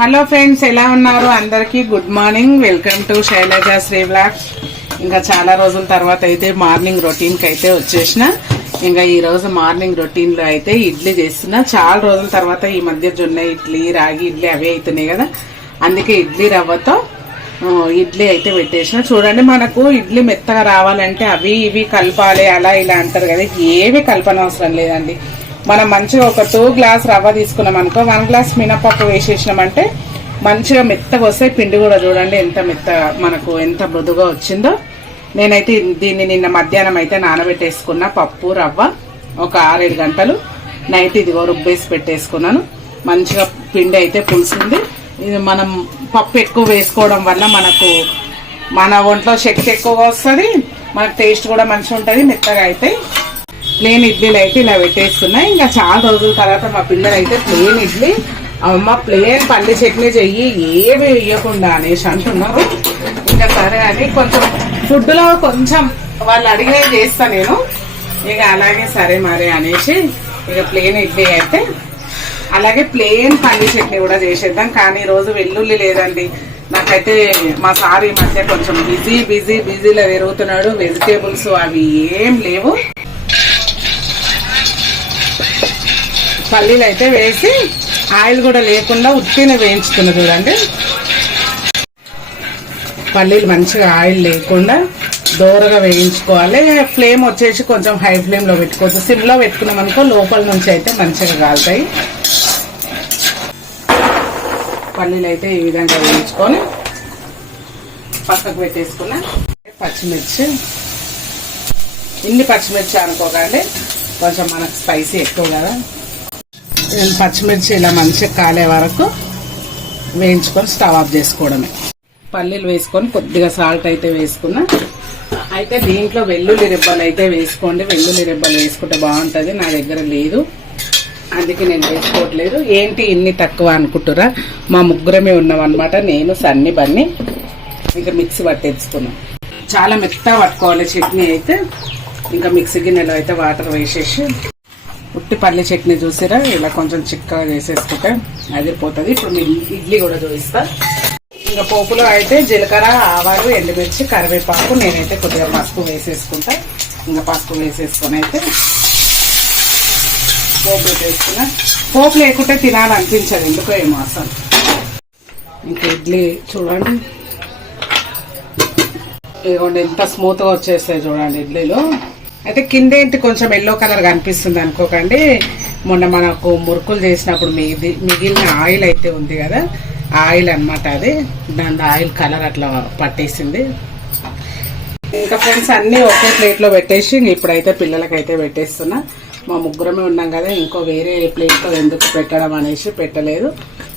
Hello friends ఎలా ఉన్నారు? అందరికీ good morning. Welcome to Shailaja Sri blogs ఇంకా చాలా రోజుల తర్వాత అయితే మార్నింగ్ రొటీన్కి అయితే వచ్చేసిన. ఇంకా ఈ రోజు మార్నింగ్ రొటీన్లో అయితే ఇడ్లీ చేస్తున్నా. చాలా రోజుల తర్వాత ఈ మధ్య జొన్న ఇడ్లీ రాగి ఇడ్లీ అవే అవుతున్నాయి కదా. అందుకే ఇడ్లీ రవ్వతో ఇడ్లీ అయితే పెట్టేసిన. చూడండి మనకు ఇడ్లీ మెత్తగా రావాలంటే అవి ఇవి కలపాలి అలా ఇలా అంటారు కదా. ఏవి కలపనవసరం లేదండి. మనం మంచిగా ఒక టూ గ్లాస్ రవ్వ తీసుకున్నాం అనుకో వన్ గ్లాస్ మినపప్పు వేసేసినామంటే మంచిగా మెత్తగా వస్తాయి. పిండి కూడా చూడండి ఎంత మెత్త మనకు ఎంత మృదుగా వచ్చిందో. నేనైతే దీన్ని నిన్న మధ్యాహ్నం అయితే నానబెట్టేసుకున్న పప్పు రవ్వ ఒక ఆరేడు గంటలు నైట్ ఇదిగో రుబ్బేసి పెట్టేసుకున్నాను. మంచిగా పిండి అయితే పులిసింది. ఇది మనం పప్పు ఎక్కువ వేసుకోవడం వల్ల మనకు మన ఒంట్లో శక్తి ఎక్కువగా వస్తుంది. మనకు టేస్ట్ కూడా మంచిగా ఉంటుంది మెత్తగా అయితే. ప్లేన్ ఇడ్లీలు అయితే ఇలా పెట్టేసుకున్నా ఇంకా చాలా రోజుల తర్వాత మా పిల్లలు అయితే ప్లేన్ ఇడ్లీ. అమ్మ ప్లేన్ పల్లి చట్నీ చెయ్యి ఏమి వేయకుండా అనేసి అంటున్నారు. ఇంకా సరే అని కొంచెం ఫుడ్లో కొంచెం వాళ్ళు అడిగే చేస్తా నేను. ఇక అలాగే సరే మరి అనేసి ఇక ప్లేన్ ఇడ్లీ అయితే అలాగే ప్లేన్ పల్లి చట్నీ కూడా చేసేద్దాం. కానీ ఈరోజు రోజు వెల్లుల్లి లేదండి. నాకైతే మా సార్ ఈ మధ్య కొంచెం బిజీ బిజీ బిజీలో తిరుగుతున్నాడు. వెజిటేబుల్స్ అవి ఏం లేవు. పల్లీలు అయితే వేసి ఆయిల్ కూడా లేకుండా ఉత్తిని వేయించుకున్న చూడండి. పల్లీలు మంచిగా ఆయిల్ లేకుండా దోరగా వేయించుకోవాలి. ఫ్లేమ్ వచ్చేసి కొంచెం హై ఫ్లేమ్లో పెట్టుకోవచ్చు సిమ్లో పెట్టుకున్నాం అనుకో లోపల నుంచి అయితే మంచిగా కాలుతాయి. పల్లీలు అయితే ఈ విధంగా వేయించుకొని పక్కకు పెట్టేసుకున్నా. పచ్చిమిర్చి. ఇన్ని పచ్చిమిర్చి అనుకోకండి. కొంచెం మనకు స్పైసీ ఎక్కువ కదా. నేను పచ్చిమిర్చి ఇలా మంచిగా కాలే వరకు వేయించుకొని స్టవ్ ఆఫ్ చేసుకోవడమే. పల్లీలు వేసుకొని కొద్దిగా సాల్ట్ అయితే వేసుకున్నా. అయితే దీంట్లో వెల్లుల్లి రెబ్బలు అయితే వేసుకోండి. వెల్లుల్లి రెబ్బలు వేసుకుంటే బాగుంటుంది. నా దగ్గర లేదు. అందుకే నేను వేసుకోవట్లేదు. ఏంటి ఇన్ని తక్కువ అనుకుంటురా? మా ముగ్గురమే ఉన్నామన్నమాట. నేను సన్ని బన్ని. ఇంకా మిక్సీ పట్టేసుకున్నాం. చాలా మెత్తగా పట్టుకోవాలి చట్నీ అయితే. ఇంకా మిక్సీ గిన్నెలో అయితే వాటర్ వేసేసి ఉట్టి పల్లి చట్నీ చూసిరా? ఇలా కొంచెం చిక్కగా చేసేసుకుంటే అది పోతుంది. ఇప్పుడు మీరు ఇడ్లీ కూడా చూపిస్తా. ఇంకా పోపులో అయితే జీలకర్ర ఆవాలు ఎండుమిర్చి కరివేపాకు నేనైతే కొద్దిగా పసుపు వేసేసుకుంటా. ఇంకా పసుపు వేసేసుకొని అయితే పోపు వేసుకున్నా పోపు లేకుంటే తినాలనిపించదు. ఎందుకో ఏమో అసలు. ఇంకా ఇడ్లీ చూడండి. ఇదిగోండి ఎంత స్మూత్గా వచ్చేస్తాయి చూడండి ఇడ్లీలో. అయితే కింద ఏంటి కొంచెం ఎల్లో కలర్ కనిపిస్తుంది అనుకోకండి. మొన్న మనకు మురుకులు చేసినప్పుడు మిగిలి మిగిలిన ఆయిల్ అయితే ఉంది కదా ఆయిల్ అన్నమాట అది. దాని ఆయిల్ కలర్ అట్లా పట్టేసింది. ఇంకా ఫ్రెండ్స్ అన్ని ఒకే ప్లేట్లో పెట్టేసి ఇప్పుడైతే పిల్లలకైతే పెట్టేస్తున్నా. మా ముగ్గురమే ఉన్నాం కదా ఇంకో వేరే ప్లేట్లో ఎందుకు పెట్టడం అనేసి పెట్టలేదు.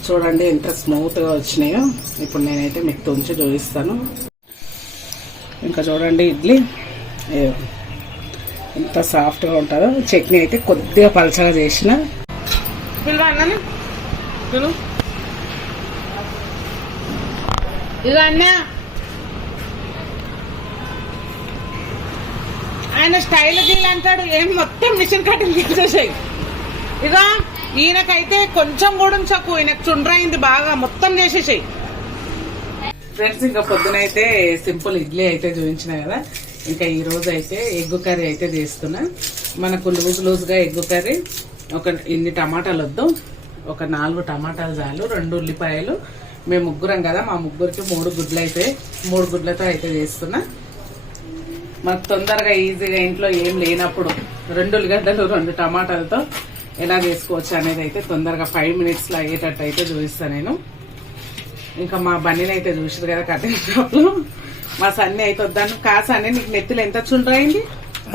చూడండి ఎంత స్మూత్గా వచ్చినాయో. ఇప్పుడు నేనైతే మీకు తుంచి చూపిస్తాను. ఇంకా చూడండి ఇడ్లీ. ఏ, ఎంత సాఫ్ట్గా ఉంటుందో చట్నీ అయితే కొద్దిగా పలచగా చేసిన. ఇక అన్న. ఆయన స్టైల్ గీల్ అంటాడు. ఏం మొత్తం మిషన్ కటింగ్ తీసేసాయి ఇక ఈయనకైతే కొంచెం కూడా ఉంచకు. ఈయనకు చుండ్రైంది బాగా. మొత్తం చేసేసాయి. ఫ్రెండ్స్ ఇంకా పొద్దునైతే సింపుల్ ఇడ్లీ అయితే చూపించిన కదా. ఇంకా ఈరోజు అయితే ఎగ్ కర్రీ అయితే చేస్తున్నా. మనకు లూజ్ లూజ్గా ఎగ్గు ఎగ్ కర్రీ ఒక ఇన్ని టమాటాలు వద్దు ఒక నాలుగు టమాటాలు చాలు రెండు ఉల్లిపాయలు. మేము ముగ్గురం కదా మా ముగ్గురికి మూడు గుడ్లు అయితే మూడు గుడ్లతో అయితే చేస్తున్నా. మాకు తొందరగా ఈజీగా ఇంట్లో ఏం లేనప్పుడు రెండు ఉల్లిగడ్డలు రెండు టమాటాలతో ఎలా చేసుకోవచ్చు అనేది అయితే తొందరగా ఫైవ్ మినిట్స్లో అయ్యేటట్టు అయితే చూపిస్తాను నేను. ఇంకా మా బండిని అయితే చూసారు కదా కటింగ్ షాప్లో. మా సన్ని అయితే వద్దాను కాసా అని నీకు నెత్తిలో ఎంత చుండ్రైంది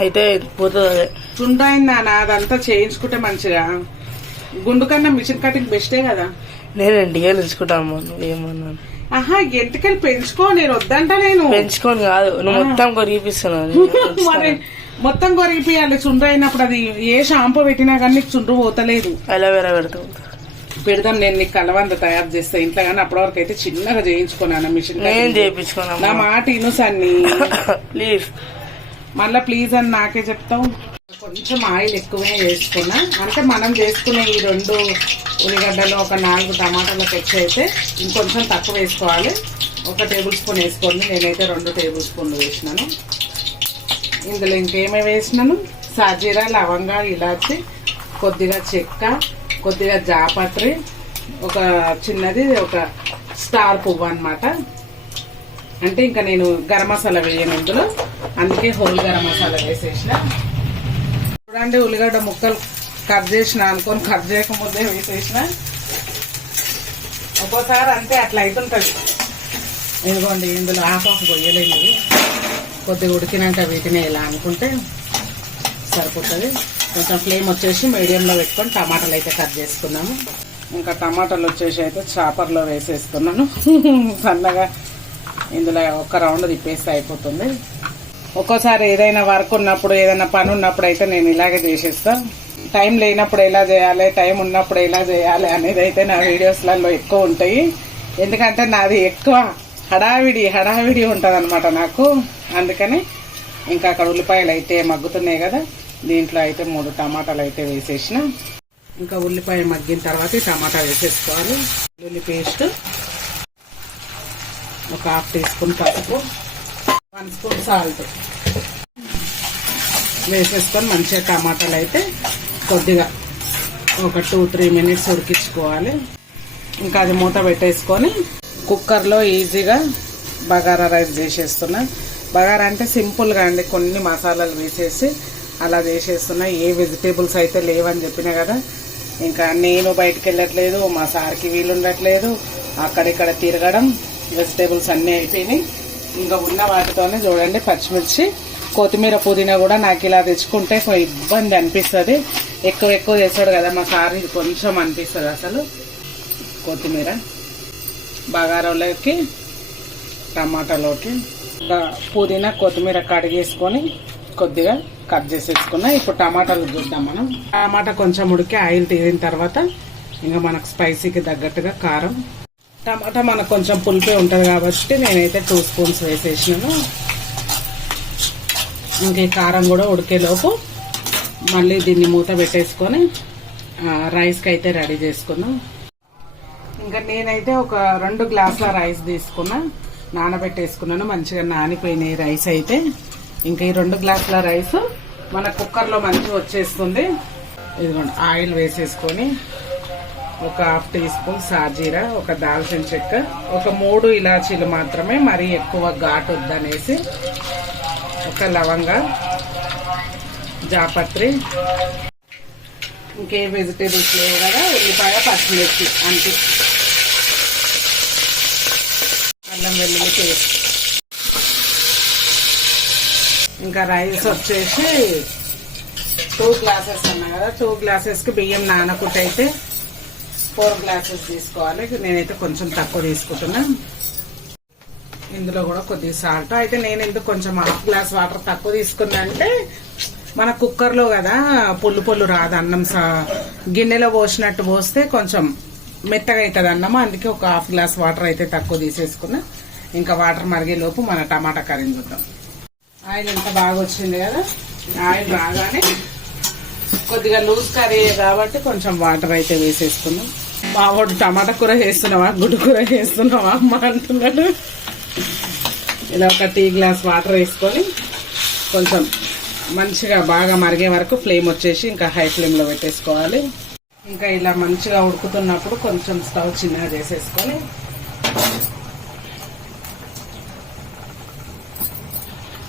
అయితే పోతుంది చుండ్రైంది నాన్న అదంతా చేయించుకుంటే మంచిగా. గుండు కన్నా మిషన్ కటింగ్ బెస్టే కదా. నేను ఇంటికే తెలుసుకుంటాము ఏమన్నాను ఆహా ఎంతకెళ్ళి పెంచుకో నేను వద్దంట నేను. పెంచుకొని కాదు నువ్వు మొత్తం కొరిగిపిస్తున్నావు మరి మొత్తం కొరిగిపోయాలి చుండ్రు అయినప్పుడు అది ఏ షాంపూ పెట్టినా కానీ నీకు చుండ్రు పోతలేదు. అలోవేరా పెడతావు. పెడదాం నేను నీకు కలవంద తయారు చేస్తా. ఇంట్లో కానీ అప్పటి వరకు అయితే చిన్నగా చేయించుకున్నాను మిషన్ నేను కటింగ్. చేయించుకున్నాము నా మాట ఇను సన్ని. ప్లీజ్ మళ్ళా ప్లీజ్ అని నాకే చెప్తావు. కొంచెం ఆయిల్ ఎక్కువే వేసుకున్నా. అంటే మనం చేసుకునే ఈ రెండు ఉల్లిగడ్డలు ఒక నాలుగు టమాటాల తెచ్చి అయితే ఇంకొంచెం తక్కువ వేసుకోవాలి. ఒక టేబుల్ స్పూన్ వేసుకోండి. నేనైతే రెండు టేబుల్ స్పూన్లు వేసినాను. ఇందులో ఇంకేమేమి వేసినాను? సాజీరా లవంగా ఇలాచి కొద్దిగా చెక్క కొద్దిగా జాపత్రి ఒక చిన్నది ఒక స్టార్ పువ్వు అన్నమాట. అంటే ఇంకా నేను గరం మసాలా వేయను ఇందులో. అందుకే హోల్ గరం మసాలా వేసేసిన. చూడండి ఉల్లిగడ్డ ముక్కలు కట్ చేసిన అనుకొని కట్ చేయకముందే వేసేసిన. ఒక్కోసారి అంతే అట్లా అవుతుంటది ఇదిగోండి ఇందులో ఆఫ్ ఆఫ్ కొయ్యలేదు కొద్దిగా ఉడికినాక వీటిని ఇలా అనుకుంటే సరిపోతుంది. కొంచెం ఫ్లేమ్ వచ్చేసి మీడియంలో పెట్టుకొని టమాటాలు అయితే కట్ చేసుకున్నాము. ఇంకా టమాటాలు వచ్చేసి అయితే చాపర్లో వేసేస్తున్నాను. సన్నగా ఇందులో ఒక రౌండ్ తిప్పేస్తే అయిపోతుంది. ఒక్కోసారి ఏదైనా వర్క్ ఉన్నప్పుడు ఏదైనా పని ఉన్నప్పుడు అయితే నేను ఇలాగే చేసేస్తా. టైం లేనప్పుడు ఎలా చేయాలి టైం ఉన్నప్పుడు ఎలా చేయాలి అనేది అయితే నా వీడియోస్లలో ఎక్కువ ఉంటాయి. ఎందుకంటే నాది ఎక్కువ హడావిడి హడావిడి ఉంటుంది నాకు. అందుకని ఇంకా అక్కడ ఉల్లిపాయలు అయితే మగ్గుతున్నాయి కదా. దీంట్లో అయితే మూడు టమాటాలు అయితే వేసేసిన. ఇంకా ఉల్లిపాయ మగ్గిన తర్వాత టమాటా వేసేసుకోవాలి. ఉల్లి పేస్ట్ ఒక హాఫ్ టీ స్పూన్ పసుపు వన్ స్పూన్ సాల్ట్ వేసేసుకొని మంచిగా టమాటాలు అయితే కొద్దిగా ఒక టూ త్రీ మినిట్స్ ఉడికించుకోవాలి. ఇంకా అది మూత పెట్టేసుకొని కుక్కర్లో ఈజీగా బగారా రైస్ చేసేస్తున్నా. బగారా అంటే సింపుల్గా అండి కొన్ని మసాలాలు వేసేసి అలా చేసేస్తున్నా. ఏ వెజిటేబుల్స్ అయితే లేవని చెప్పినా కదా ఇంకా నేను బయటకు వెళ్ళట్లేదు మా సార్కి వీలు ఉండట్లేదు అక్కడిక్కడ తిరగడం వెజిటేబుల్స్ అన్నీ అయిపోయినాయి. ఇంకా ఉన్న వాటితోనే చూడండి పచ్చిమిర్చి కొత్తిమీర పుదీనా కూడా నాకు ఇలా తెచ్చుకుంటే ఇబ్బంది అనిపిస్తుంది. ఎక్కువ ఎక్కువ చేస్తాడు కదా మా సార్ ఇది కొంచెం అనిపిస్తుంది అసలు. కొత్తిమీర బగారంలోకి టమాటాలోకి ఇంకా పుదీనా కొత్తిమీర కడిగేసుకొని కొద్దిగా కట్ చేసేసుకున్నా. ఇప్పుడు టమాటాలు చూద్దాం మనం. టమాటా కొంచెం ఉడికి ఆయిల్ తీరిన తర్వాత ఇంకా మనకు స్పైసీకి తగ్గట్టుగా కారం. టమాటా మనకు కొంచెం పులిపి ఉంటుంది కాబట్టి నేనైతే టూ స్పూన్స్ వేసేసినాను. ఇంక ఈ కారం కూడా ఉడికేలోపు మళ్ళీ దీన్ని మూత పెట్టేసుకొని రైస్కి అయితే రెడీ చేసుకున్నాం. ఇంకా నేనైతే ఒక రెండు గ్లాసుల రైస్ తీసుకున్నా. నానబెట్టేసుకున్నాను. మంచిగా నానిపోయినాయి రైస్ అయితే. ఇంకా ఈ రెండు గ్లాసుల రైస్ మన కుక్కర్లో మంచిగా వచ్చేస్తుంది. ఇదిగోండి ఆయిల్ వేసేసుకొని ఒక హాఫ్ టీ స్పూన్ సాజీరా ఒక దాల్చిన చెక్క ఒక మూడు ఇలాచీలు మాత్రమే మరీ ఎక్కువ ఘాటు వద్దనేసి ఒక లవంగ జాపత్రి ఇంకే వెజిటేబుల్స్ లేవు కదా ఉల్లిపాయ పచ్చిమిర్చి అంతే. అల్లం వెల్లుల్లి పేస్ట్. ఇంకా రైస్ వచ్చేసి టూ గ్లాసెస్ అన్నా కదా టూ గ్లాసెస్కి బియ్యం నానకుట్టయితే ఫోర్ గ్లాసెస్ తీసుకోవాలి. నేనైతే కొంచెం తక్కువ తీసుకుంటున్నా. ఇందులో కూడా కొద్దిగా సాల్ట్. అయితే నేను ఎందుకు కొంచెం హాఫ్ గ్లాస్ వాటర్ తక్కువ తీసుకున్నా అంటే మన కుక్కర్లో కదా పొల్లు పొల్లు రాదు అన్నం సా గిన్నెలో పోసినట్టు పోస్తే కొంచెం మెత్తగా అవుతుంది అన్నం అందుకే ఒక హాఫ్ గ్లాస్ వాటర్ అయితే తక్కువ తీసేసుకున్నా. ఇంకా వాటర్ మరిగే లోపు మన టమాటా కర్రీ చూద్దాం. ఆయిల్ ఎంత బాగా వచ్చింది కదా? ఆయిల్ బాగానే కొద్దిగా లూజ్ కర్రీ కాబట్టి కొంచెం వాటర్ అయితే వేసేసుకున్నాం బావోడు టమాటా కూర చేస్తున్నావా? గుడ్డు కూర చేస్తున్నావా? అమ్మ అంటున్నాడు. ఇలా ఒక టీ గ్లాస్ వాటర్ వేసుకొని కొంచెం మంచిగా బాగా మరిగే వరకు ఫ్లేమ్ వచ్చేసి ఇంకా హై ఫ్లేమ్లో పెట్టేసుకోవాలి. ఇంకా ఇలా మంచిగా ఉడుకుతున్నప్పుడు కొంచెం స్టవ్ చిన్నగా చేసేసుకొని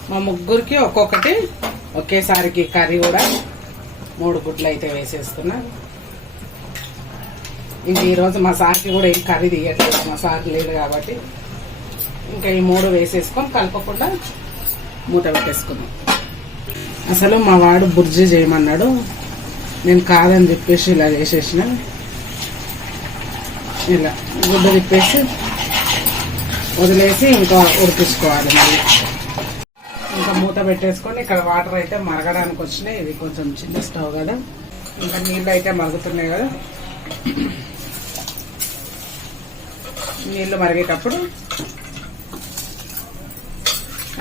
మా ముగ్గురికి ఒక్కొక్కటి ఒకేసారికి కర్రీ కూడా మూడు గుడ్లు అయితే వేసేస్తున్నా. ఇంక ఈరోజు మా సార్కి కూడా ఏం కర్రీ తీయట్లేదు. మా సార్ లేడు కాబట్టి ఇంకా ఈ మూడు వేసేసుకొని కలపకుండా మూత పెట్టేసుకుందాం. అసలు మా వాడు బుర్జీ చేయమన్నాడు. నేను కాదని చెప్పేసి ఇలా చేసేసిన. ఇలా గుడ్డ తిప్పేసి వదిలేసి ఇంకా ఉడిపించుకోవాలి మళ్ళీ. ఇంకా మూత పెట్టేసుకొని ఇక్కడ వాటర్ అయితే మరగడానికి వచ్చినాయి. ఇది కొంచెం చిన్న స్టవ్ కదా. ఇంకా నీళ్ళు అయితే మరుగుతున్నాయి కదా. నీళ్ళు మరిగేటప్పుడు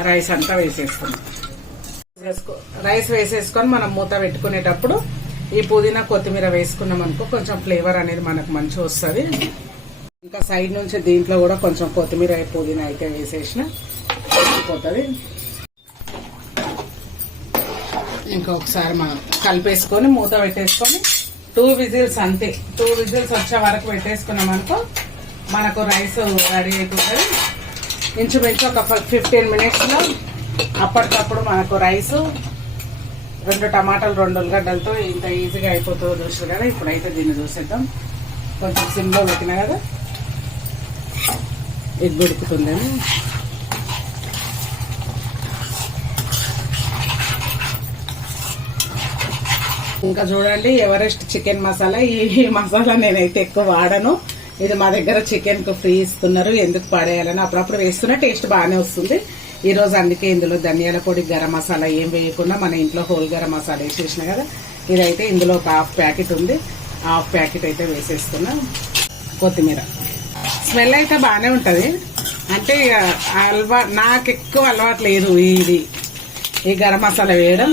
రైస్ అంతా వేసేసుకున్నాం రైస్ వేసేసుకొని మనం మూత పెట్టుకునేటప్పుడు ఈ పుదీనా కొత్తిమీర వేసుకున్నాం అనుకో కొంచెం ఫ్లేవర్ అనేది మనకు మంచిగా వస్తుంది. ఇంకా సైడ్ నుంచి దీంట్లో కూడా కొంచెం కొత్తిమీర పుదీనా అయితే వేసేసిన పోతుంది ఇంకొకసారి మనం కలిపేసుకొని మూత పెట్టేసుకొని టూ విజిల్స్ అంతే. టూ విజిల్స్ వచ్చే వరకు పెట్టేసుకున్నాం అనుకో మనకు రైస్ రెడీ అయిపోతుంది. ఇంచుమించు ఒక ఫిఫ్టీన్ మినిట్స్లో అప్పటికప్పుడు మనకు రైస్ రెండు టమాటాలు రెండు ఉల్లిగడ్డలతో ఇంత ఈజీగా అయిపోతుందో చూసారు కదా ఇప్పుడైతే దీన్ని చూసేద్దాం. కొంచెం సిమ్లో పెట్టినా కదా ఇది దొరుకుతుందేమో ఇంకా చూడండి ఎవరెస్ట్ చికెన్ మసాలా ఈ మసాలా నేనైతే ఎక్కువ వాడను. ఇది మా దగ్గర చికెన్కు ఫ్రీ ఇస్తున్నారు ఎందుకు పడేయాలని అప్పుడప్పుడు వేస్తున్నా టేస్ట్ బాగానే వస్తుంది. ఈ రోజు అందుకే ఇందులో ధనియాల పొడి గరం మసాలా ఏం వేయకుండా మన ఇంట్లో హోల్ గరం మసాలా వేసేసిన కదా ఇదైతే ఇందులో ఒక హాఫ్ ప్యాకెట్ ఉంది. హాఫ్ ప్యాకెట్ అయితే వేసేస్తున్నా. కొత్తిమీర. స్మెల్ అయితే బాగానే ఉంటుంది. అంటే ఇక అలవా నాకు ఎక్కువ అలవాటు లేదు ఇది. ఈ గరం మసాలా వేయడం.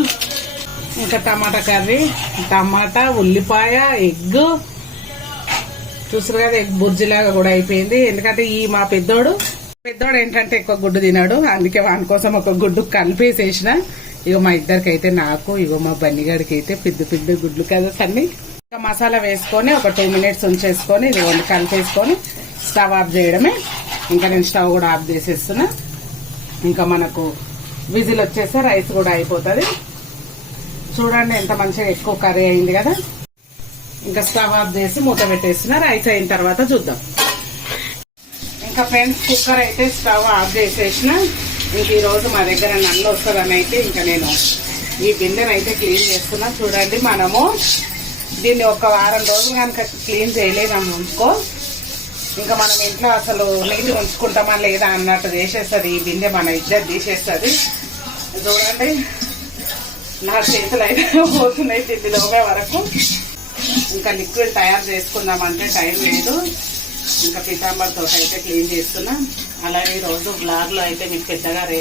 ఇంకా టమాటా కర్రీ టమాటా ఉల్లిపాయ ఎగ్. చూసారు కదా ఎగ్ బుర్జిలాగా కూడా అయిపోయింది. ఎందుకంటే ఈ మా పెద్దోడు పెద్దోడు ఏంటంటే ఎక్కువ గుడ్డు తినాడు. అందుకే వాని కోసం ఒక గుడ్డు కలిపేసేసిన. ఇగో మా ఇద్దరికి అయితే నాకు ఇగో మా బన్నిగాడికి అయితే పెద్ద పెద్ద గుడ్లు కదా సన్ని. ఇంకా మసాలా వేసుకొని ఒక టూ మినిట్స్ ఉంచేసుకొని ఇది వండి కలిపేసుకొని స్టవ్ ఆఫ్ చేయడమే. ఇంకా నేను స్టవ్ కూడా ఆఫ్ చేసేస్తున్నా. ఇంకా మనకు విజిల్ వచ్చేస్తే రైస్ కూడా అయిపోతుంది. చూడండి ఎంత మంచిగా ఎక్కువ కర్రీ అయింది కదా. ఇంకా స్టవ్ ఆఫ్ చేసి మూత పెట్టేసిన రైస్ అయిన తర్వాత చూద్దాం. ఇంకా ఫ్రెండ్స్ కుక్కర్ అయితే స్టవ్ ఆఫ్ చేసేసిన. ఇంక ఈరోజు మా దగ్గర నన్ను వస్తుందని అయితే ఇంకా నేను ఈ బిందెను అయితే క్లీన్ చేస్తున్నా. చూడండి మనము దీన్ని ఒక వారం రోజులు కనుక క్లీన్ చేయలేదాము అనుకో ఇంకా మనం ఇంట్లో అసలు నీటి ఉంచుకుంటామా లేదా అన్నట్టు చేసేస్తుంది. ఈ బిందె మన ఇద్దరు తీసేస్తుంది. చూడండి. నా చేతులు అయితే పోతున్నాయి లోపే వరకు. ఇంకా లిక్విడ్ తయారు చేసుకుందామంటే టైం లేదు. ఇంకా పితాంబర్ తోట అయితే క్లీన్ చేస్తున్నా. అలాగే ఈ రోజు అయితే మీకు పెద్దగా రే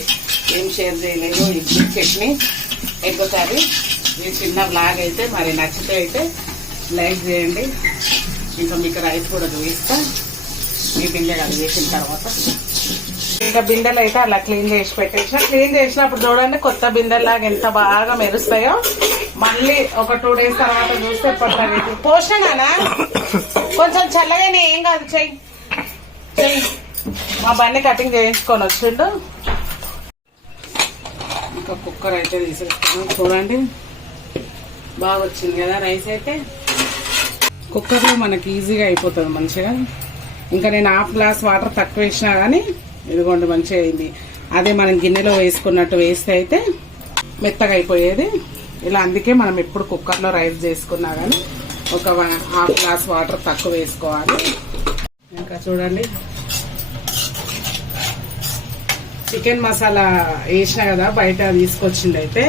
ఏం షేర్ చేయలేదు. ఇడ్లీ చట్నీ ఎగ్ కర్రీ ఈ చిన్న బ్లాగ్ అయితే మరి నచ్చితే అయితే లైక్ చేయండి. ఇంకా మీకు రైస్ కూడా చూపిస్తా. మీ బిందె కలిగేసిన తర్వాత. ఇంకా బిందెలు అయితే అలా క్లీన్ చేసి పెట్టేసిన. క్లీన్ చేసినప్పుడు చూడండి కొత్త బిందెల్లాగా ఎంత బాగా మెరుస్తాయో. మళ్ళీ ఒక టూ డేస్ తర్వాత చూస్తే ఎప్పటిలాగే పోషణనా కొంచెం చల్లగానే ఏం కాదు చెయ్యి. చెయ్యి. మా బండి కటింగ్ చేయించుకొని వచ్చిండు. ఇంకా కుక్కర్ అయితే తీసేసుకున్నాం. చూడండి. బాగా వచ్చింది కదా రైస్ అయితే. కుక్కర్లో మనకి ఈజీగా అయిపోతుంది మంచిగా. ఇంకా నేను హాఫ్ గ్లాస్ వాటర్ తక్కువ వేసినా కానీ ఇదిగోండి మంచిగా అయింది. అదే మనం గిన్నెలో వేసుకున్నట్టు వేస్తే అయితే మెత్తగా అయిపోయేది. ఇలా అందుకే మనం ఎప్పుడు కుక్కర్లో రైస్ చేసుకున్నా కానీ ఒక హాఫ్ గ్లాస్ వాటర్ తక్కువ వేసుకోవాలి. ఇంకా చూడండి. చికెన్ మసాలా వేసిన కదా బయట తీసుకొచ్చింది అయితే.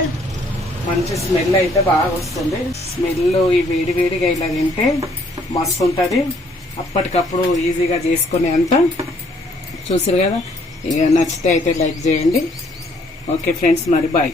మంచి స్మెల్ అయితే బాగా వస్తుంది. స్మెల్ ఈ వేడి వేడిగా ఇలా తింటే మస్తు ఉంటుంది. అప్పటికప్పుడు ఈజీగా చేసుకునే అంత. చూసారు కదా? ఇక నచ్చితే అయితే లైక్ చేయండి. ఓకే ఫ్రెండ్స్ మరి బాయ్.